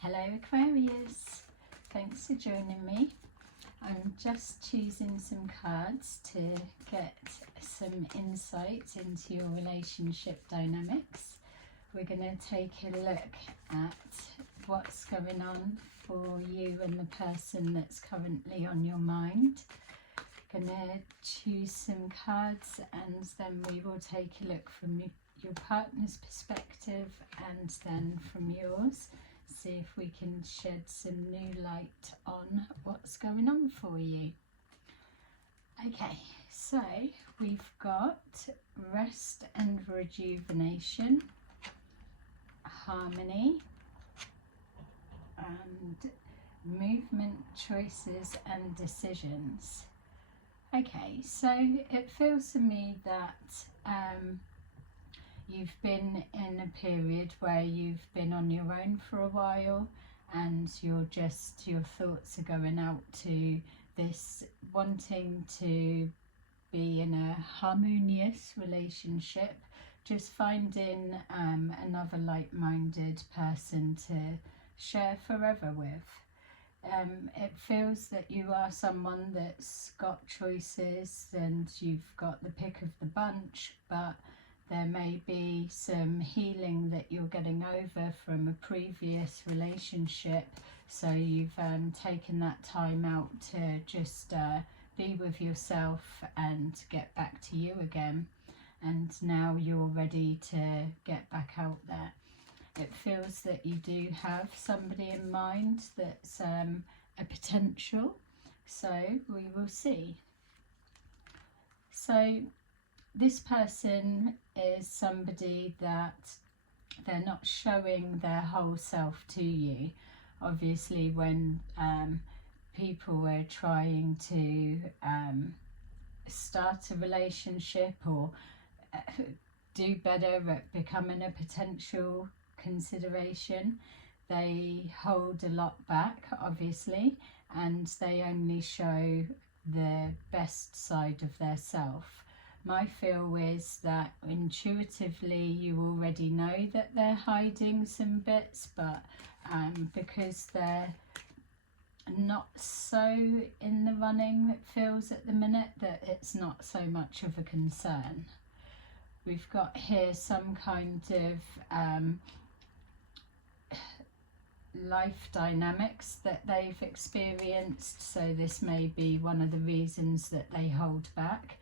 Hello Aquarius, thanks for joining me. I'm just choosing some cards to get some insight into your relationship dynamics. We're going to take a look at what's going on for you and the person that's currently on your mind. Going to choose some cards and then we will take a look from your partner's perspective and then from yours. See if we can shed some new light on what's going on for you. Okay, so we've got rest and rejuvenation, harmony, and movement, choices and decisions. Okay, so it feels to me that you've been in a period where you've been on your own for a while and your thoughts are going out to this wanting to be in a harmonious relationship, just finding another like-minded person to share forever with. It feels that you are someone that's got choices and you've got the pick of the bunch, but there may be some healing that you're getting over from a previous relationship, so you've taken that time out to just be with yourself and get back to you again, and now you're ready to get back out there. It feels that you do have somebody in mind that's a potential, so we will see. So this person is somebody that they're not showing their whole self to you. Obviously, when people are trying to start a relationship or do better at becoming a potential consideration, they hold a lot back, obviously, and they only show the best side of their self. My feel is that intuitively you already know that they're hiding some bits, but because they're not so in the running, it feels at the minute that it's not so much of a concern. We've got here some kind of life dynamics that they've experienced, so this may be one of the reasons that they hold back.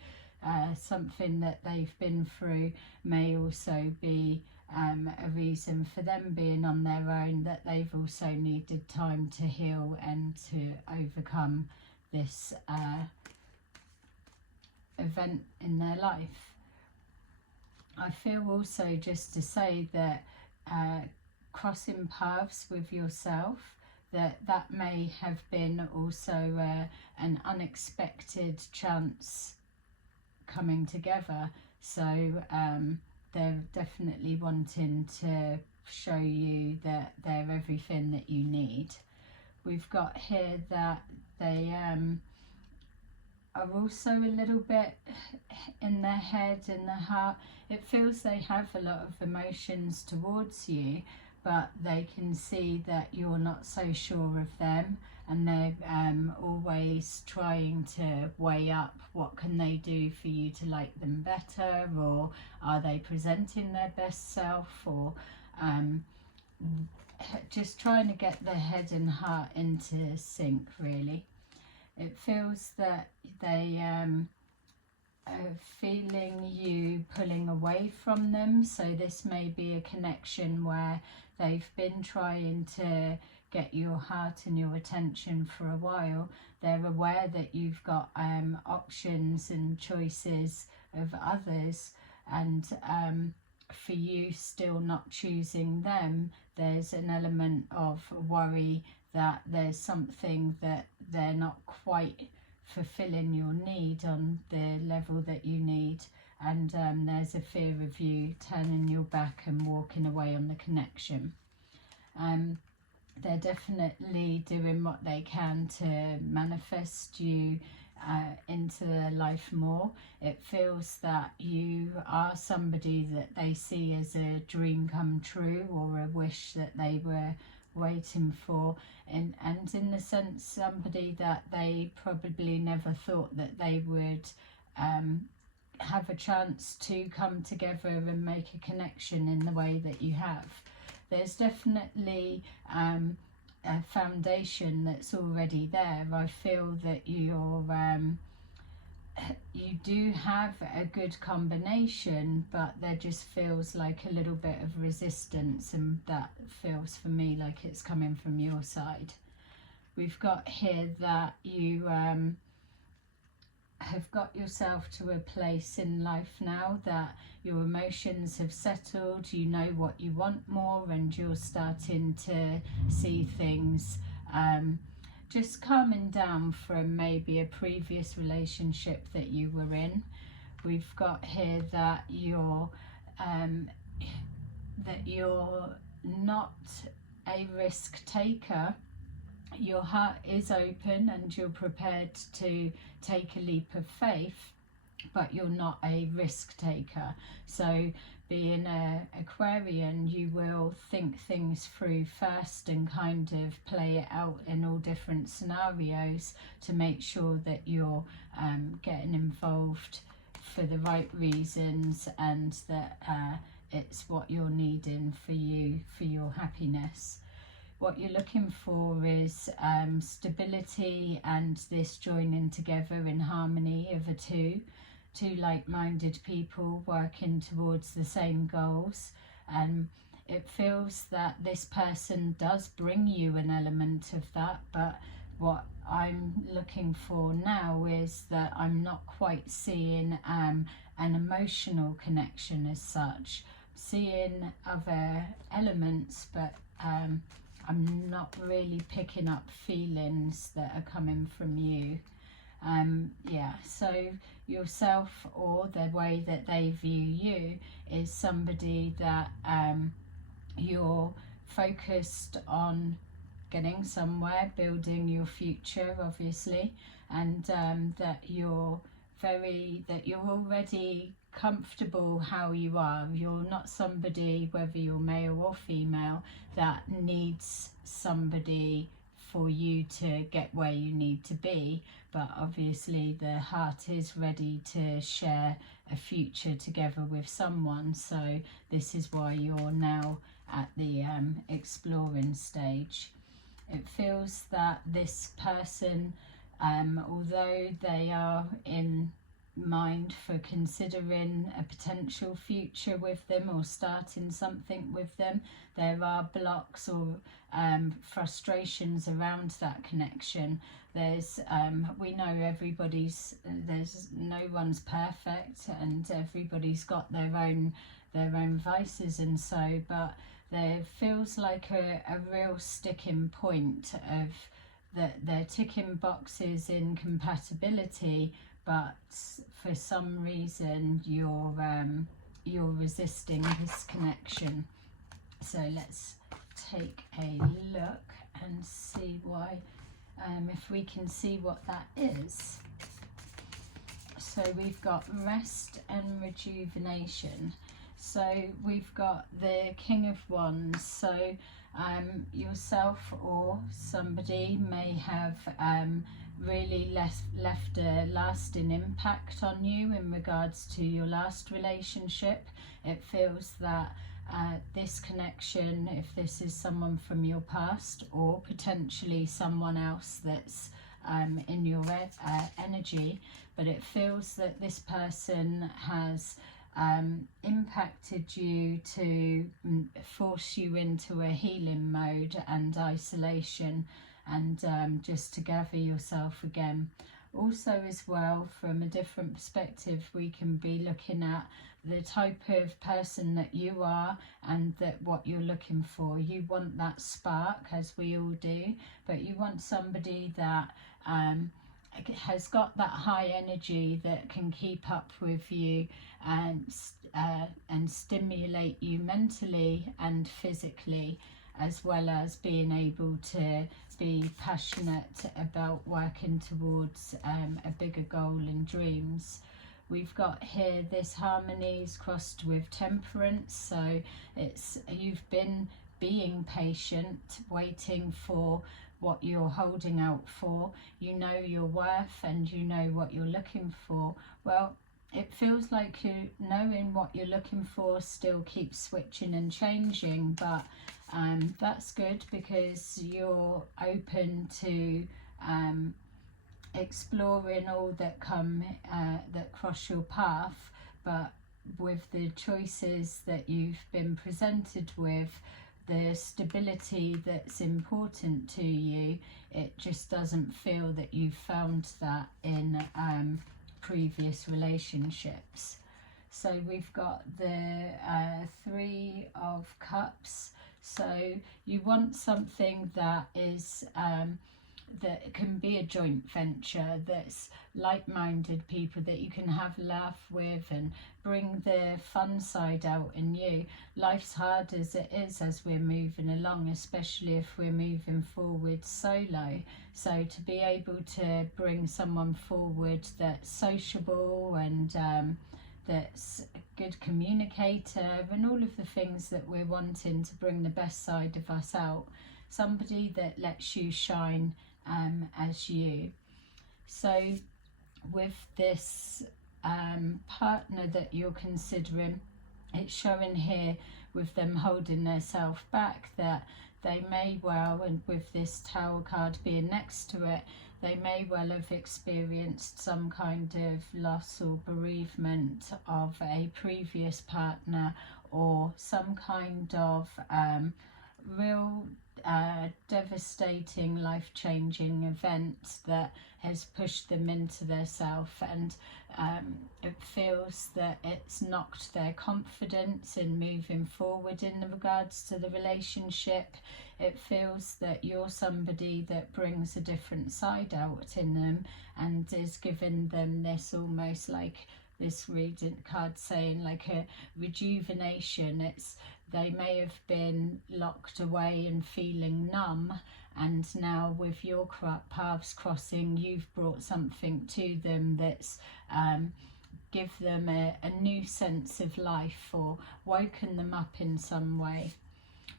Something that they've been through may also be a reason for them being on their own, that they've also needed time to heal and to overcome this event in their life. I feel also just to say that crossing paths with yourself, that may have been also an unexpected chance coming together, so they're definitely wanting to show you that they're everything that you need. We've got here that they are also a little bit in their head and their heart. It feels they have a lot of emotions towards you, but they can see that you're not so sure of them, and they're always trying to weigh up what can they do for you to like them better, or are they presenting their best self, or just trying to get their head and heart into sync, really. It feels that they are feeling you pulling away from them, so this may be a connection where they've been trying to get your heart and your attention for a while. They're aware that you've got options and choices of others, and for you still not choosing them, there's an element of worry that there's something that they're not quite fulfilling your need on the level that you need, and there's a fear of you turning your back and walking away on the connection. They're definitely doing what they can to manifest you into their life more. It feels that you are somebody that they see as a dream come true, or a wish that they were waiting for, and in the sense somebody that they probably never thought that they would have a chance to come together and make a connection in the way that you have. There's definitely a foundation that's already there. I feel that you do have a good combination, but there just feels like a little bit of resistance, and that feels for me like it's coming from your side. We've got here that you have got yourself to a place in life now that your emotions have settled, you know what you want more, and you're starting to see things just calming down from maybe a previous relationship that you were in. We've got here that you're not a risk taker. Your heart is open and you're prepared to take a leap of faith, but you're not a risk taker. So being an Aquarian, you will think things through first and kind of play it out in all different scenarios to make sure that you're getting involved for the right reasons, and that it's what you're needing for you, for your happiness. What you're looking for is stability and this joining together in harmony of two like-minded people working towards the same goals. It feels that this person does bring you an element of that, but what I'm looking for now is that I'm not quite seeing an emotional connection as such. Seeing other elements, but I'm not really picking up feelings that are coming from you. Yeah, so yourself, or the way that they view you, is somebody that you're focused on getting somewhere, building your future, obviously, and that you're already comfortable how you are. You're not somebody, whether you're male or female, that needs somebody for you to get where you need to be, but obviously the heart is ready to share a future together with someone. So this is why you're now at the exploring stage. It feels that this person, although they are in mind for considering a potential future with them or starting something with them, there are blocks or frustrations around that connection. There's we know there's no one's perfect, and everybody's got their own vices and so, but there feels like a real sticking point of that they're ticking boxes in compatibility, but for some reason you're resisting this connection. So let's take a look and see why, if we can see what that is. So we've got rest and rejuvenation. So we've got the King of Wands. So yourself or somebody may have really left a lasting impact on you in regards to your last relationship. It feels that this connection, if this is someone from your past or potentially someone else that's in your energy, but it feels that this person has impacted you to force you into a healing mode and isolation, and just to gather yourself again. Also as well, from a different perspective, we can be looking at the type of person that you are and that what you're looking for. You want that spark, as we all do, but you want somebody that has got that high energy that can keep up with you and stimulate you mentally and physically, as well as being able to be passionate about working towards a bigger goal and dreams. We've got here this harmony is crossed with temperance, so you've been being patient, waiting for what you're holding out for. You know your worth and you know what you're looking for. Well, it feels like you knowing what you're looking for still keeps switching and changing, but that's good because you're open to exploring all that that cross your path. But with the choices that you've been presented with, the stability that's important to you, it just doesn't feel that you've found that in previous relationships. So we've got the Three of Cups. So you want something that is that can be a joint venture, that's like-minded people that you can have laugh with and bring the fun side out in you. Life's hard as it is as we're moving along, especially if we're moving forward solo. So to be able to bring someone forward that's sociable and that's a good communicator and all of the things that we're wanting to bring the best side of us out. Somebody that lets you shine as you. So with this partner that you're considering, it's showing here with them holding themselves back that they may well, and with this Tower card being next to it, they may well have experienced some kind of loss or bereavement of a previous partner, or some kind of real devastating, life-changing event that has pushed them into their self, and it feels that it's knocked their confidence in moving forward in regards to the relationship. It feels that you're somebody that brings a different side out in them and is giving them this, almost like this reading card saying, like a rejuvenation. It's they may have been locked away and feeling numb, and now with your paths crossing, you've brought something to them that's give them a new sense of life or woken them up in some way.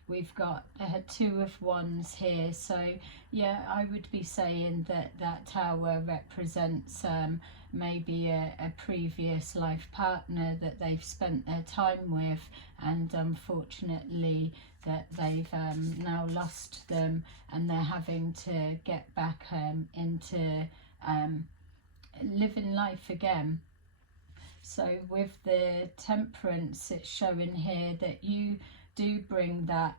We've got Two of Wands here, so yeah, I would be saying that that Tower represents maybe a previous life partner that they've spent their time with, and unfortunately that they've now lost them, and they're having to get back into living life again. So with the Temperance, it's showing here that you do bring that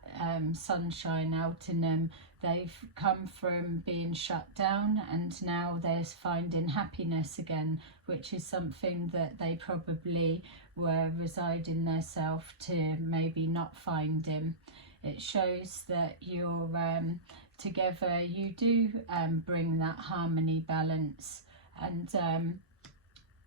sunshine out in them. They've come from being shut down and now they're finding happiness again, which is something that they probably were residing themselves to maybe not finding. It shows that you're together, you do bring that harmony, balance, and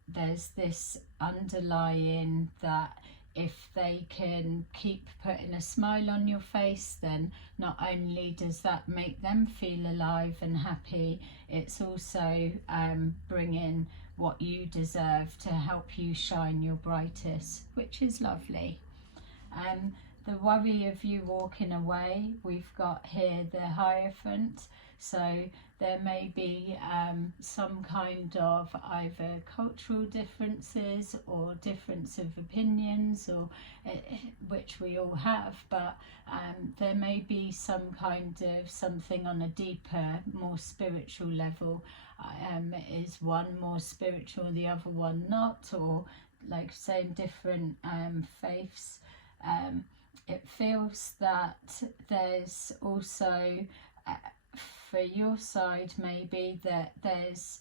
there's this underlying that if they can keep putting a smile on your face, then not only does that make them feel alive and happy, it's also bringing what you deserve to help you shine your brightest, which is lovely. The worry of you walking away, we've got here the Hierophant. So there may be some kind of either cultural differences or difference of opinions, or which we all have, but there may be some kind of something on a deeper, more spiritual level. Is one more spiritual, the other one not, or like saying different faiths. It feels that there's also for your side maybe that there's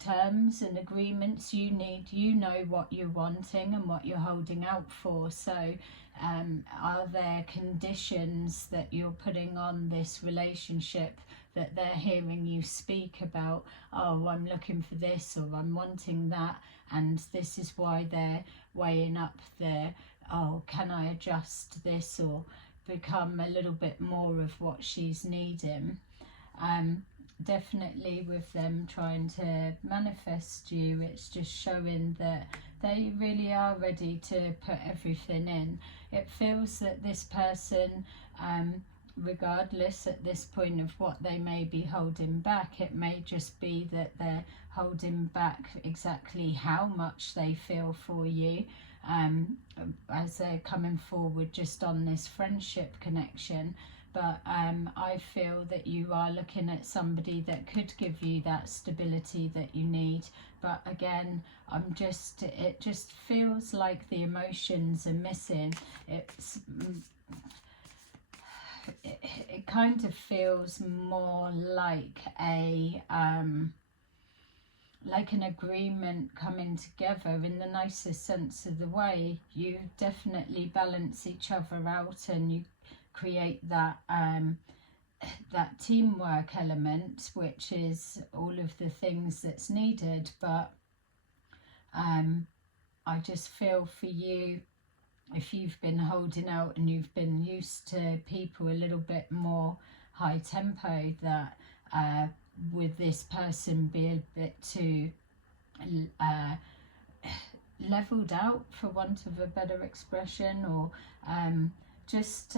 terms and agreements you need. You know what you're wanting and what you're holding out for. So are there conditions that you're putting on this relationship that they're hearing you speak about? Oh, I'm looking for this, or I'm wanting that, and this is why they're weighing up the, oh, can I adjust this or become a little bit more of what she's needing. definitely with them trying to manifest you, it's just showing that they really are ready to put everything in. It feels that this person, regardless at this point of what they may be holding back, it may just be that they're holding back exactly how much they feel for you, as they're coming forward just on this friendship connection. But I feel that you are looking at somebody that could give you that stability that you need. But again, it just feels like the emotions are missing. It kind of feels more like like an agreement coming together in the nicest sense of the way. You definitely balance each other out, and you create that that teamwork element, which is all of the things that's needed. But I just feel for you, if you've been holding out and you've been used to people a little bit more high tempo, that with this person be a bit too leveled out, for want of a better expression, or just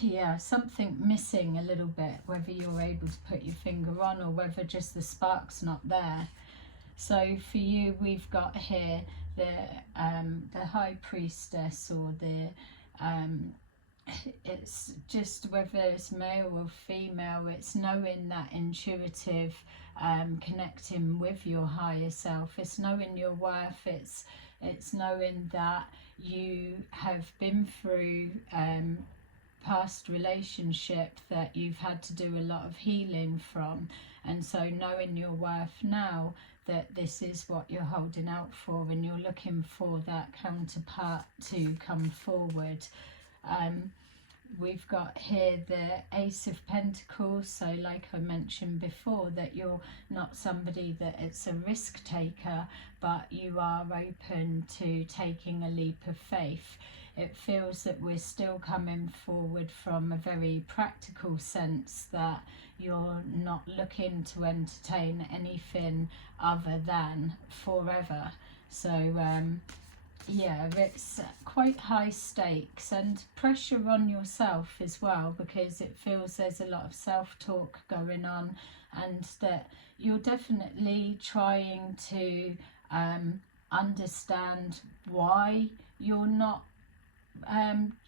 yeah, something missing a little bit, whether you're able to put your finger on or whether just the spark's not there. So for you, we've got here the High Priestess, or the it's just whether it's male or female, it's knowing that intuitive connecting with your higher self. It's knowing your worth. It's knowing that you have been through past relationship that you've had to do a lot of healing from, and so knowing your worth now, that this is what you're holding out for, and you're looking for that counterpart to come forward. We've got here the Ace of Pentacles, so like I mentioned before, that you're not somebody that it's a risk taker, but you are open to taking a leap of faith. It feels that we're still coming forward from a very practical sense, that you're not looking to entertain anything other than forever. So yeah, it's quite high stakes and pressure on yourself as well, because it feels there's a lot of self-talk going on, and that you're definitely trying to understand why you're not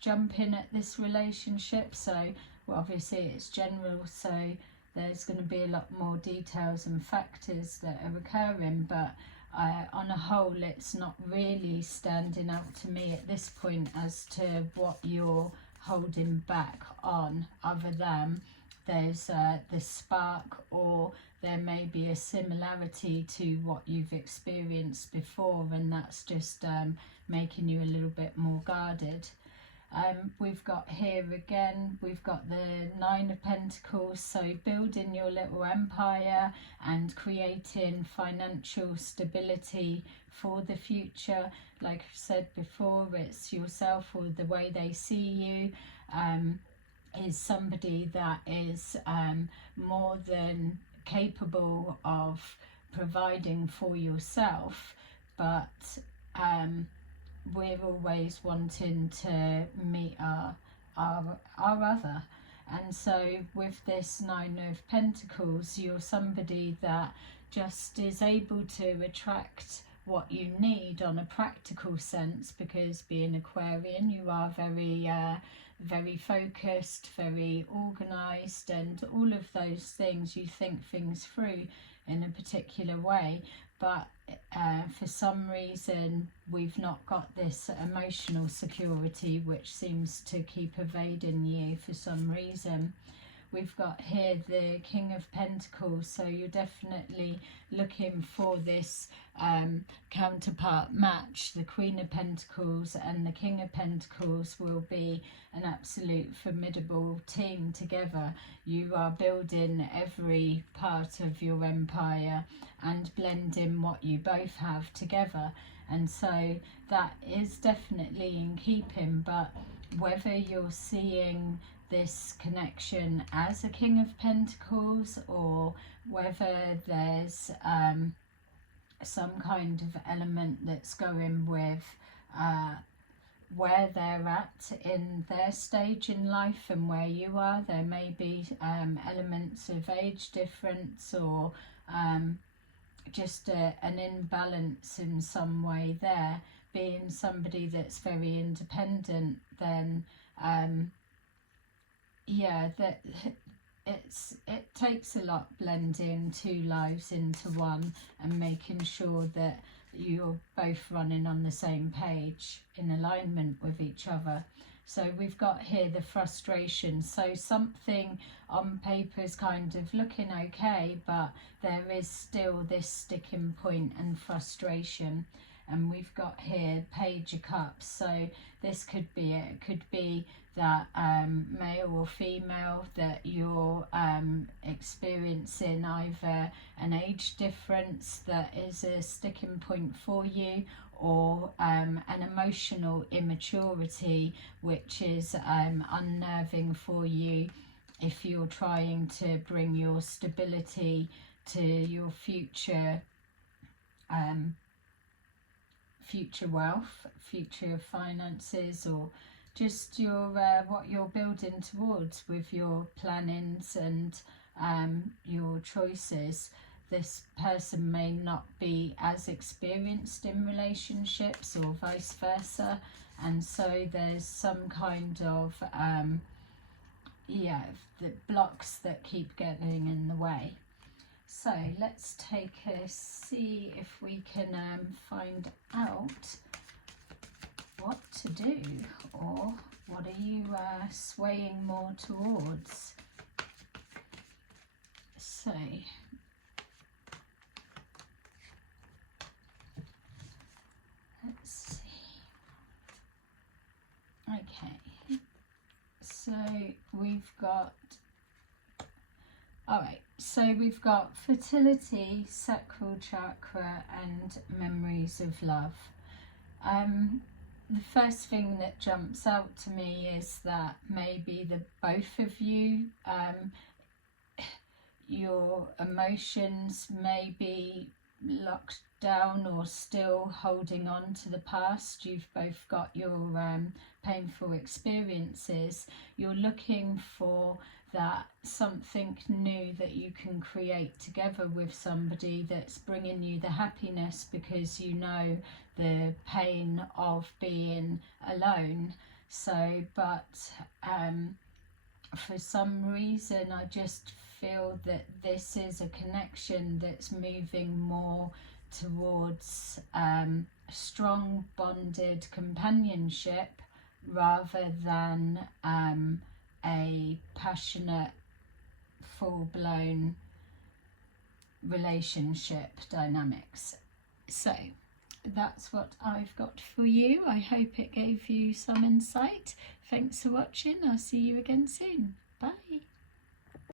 jumping at this relationship. So well, obviously it's general, so there's going to be a lot more details and factors that are occurring, but on a whole, it's not really standing out to me at this point as to what you're holding back on, other than there's the spark, or there may be a similarity to what you've experienced before, and that's just making you a little bit more guarded. We've got here again, we've got the Nine of Pentacles, so building your little empire and creating financial stability for the future. Like I said before, it's yourself, or the way they see you, is somebody that is more than capable of providing for yourself, but we're always wanting to meet our other. And so with this Nine of Pentacles, you're somebody that just is able to attract what you need on a practical sense, because being Aquarian, you are very focused, very organized, and all of those things. You think things through in a particular way, but for some reason we've not got this emotional security, which seems to keep evading you for some reason. We've got here the King of Pentacles, so you're definitely looking for this counterpart match. The Queen of Pentacles and the King of Pentacles will be an absolute formidable team together. You are building every part of your empire and blending what you both have together, and so that is definitely in keeping. But whether you're seeing this connection as a King of Pentacles, or whether there's some kind of element that's going with where they're at in their stage in life and where you are. There may be elements of age difference, or just an imbalance in some way there. Being somebody that's very independent, then yeah, that it takes a lot blending two lives into one and making sure that you're both running on the same page in alignment with each other. So we've got here the frustration. So something on paper is kind of looking okay, but there is still this sticking point and frustration. And we've got here Page of Cups. So this could be it. It could be that male or female, that you're experiencing either an age difference that is a sticking point for you, or an emotional immaturity which is unnerving for you if you're trying to bring your stability to your future future wealth, future finances, or just your what you're building towards with your plannings and your choices. This person may not be as experienced in relationships, or vice versa, and so there's some kind of yeah, the blocks that keep getting in the way. So let's see if we can find out what to do, or what are you swaying more towards. So let's see. Okay, so we've got, all right, so we've got fertility, sacral chakra, and memories of love. The first thing that jumps out to me is that maybe the both of you, your emotions may be locked down or still holding on to the past. You've both got your painful experiences. You're looking for that something new that you can create together with somebody that's bringing you the happiness, because you know the pain of being alone. So but for some reason I just feel that this is a connection that's moving more towards strong bonded companionship rather than a passionate full-blown relationship dynamics. So that's what I've got for you. I hope it gave you some insight. Thanks for watching. I'll see you again soon. Bye.